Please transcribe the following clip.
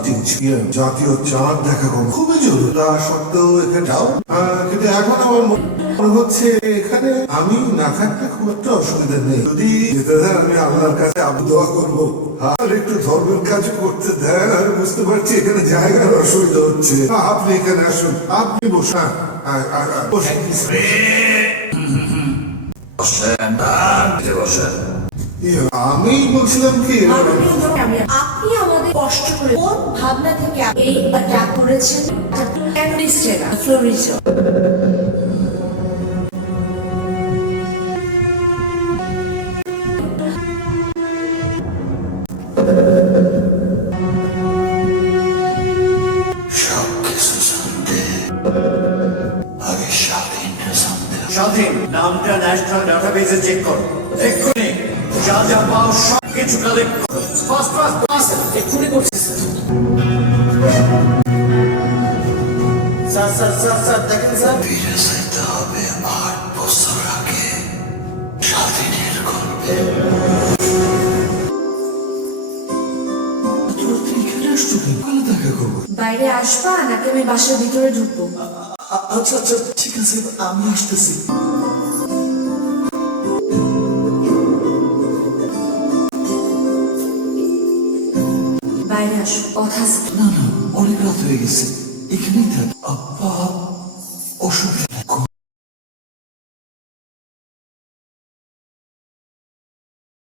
Meeting ছিল, জাতীয় চাঁদ দেখা করবো, খুবই জরুরি। তা সত্ত্বেও এখানে যাও, কিন্তু এখন আমার মনে হচ্ছে এখানে আমি না থাকলে খুব একটা অসুবিধা নেই। যদি যেতে দেন আমি আল্লাহর কাছে দোয়া করবো, আর একটু ধর্মের কাজ করতে দেন। আমি বুঝতে পারছি এখানে জায়গার অসুবিধা হচ্ছে। আপনি এখানে আসুন, আপনি বসুন। আমি বলছিলাম কি, আপনি আমাদের কষ্ট করে কোন ভাবনা থেকে এই ডাক করেছেন? ফ্লোরিজা স্বাধীন নামটা ন্যাশনাল ডাটাবেসে চেক করো এক্ষুনি। যা যা পাও সব কিছু কালেক্ট করো। ফাস্ট ফাস্ট ফাস্ট এক্ষুনি করছি স্যার। স্যার স্যার স্যার দেখেন স্যার, ফিরে যেতে হবে 8 বছর আগে স্বাধীনের গল্পে। দেখা করবো। বাইরে আসবা নাকি আমি বাসার ভিতরে ঢুকবো? আচ্ছা আচ্ছা ঠিক আছে, আমি আসতেছি। বাইরে আসো, কথা আছে। না না, অনেক রাত হয়ে গেছে, এখানেই থাক। আব্বা অসুবিধা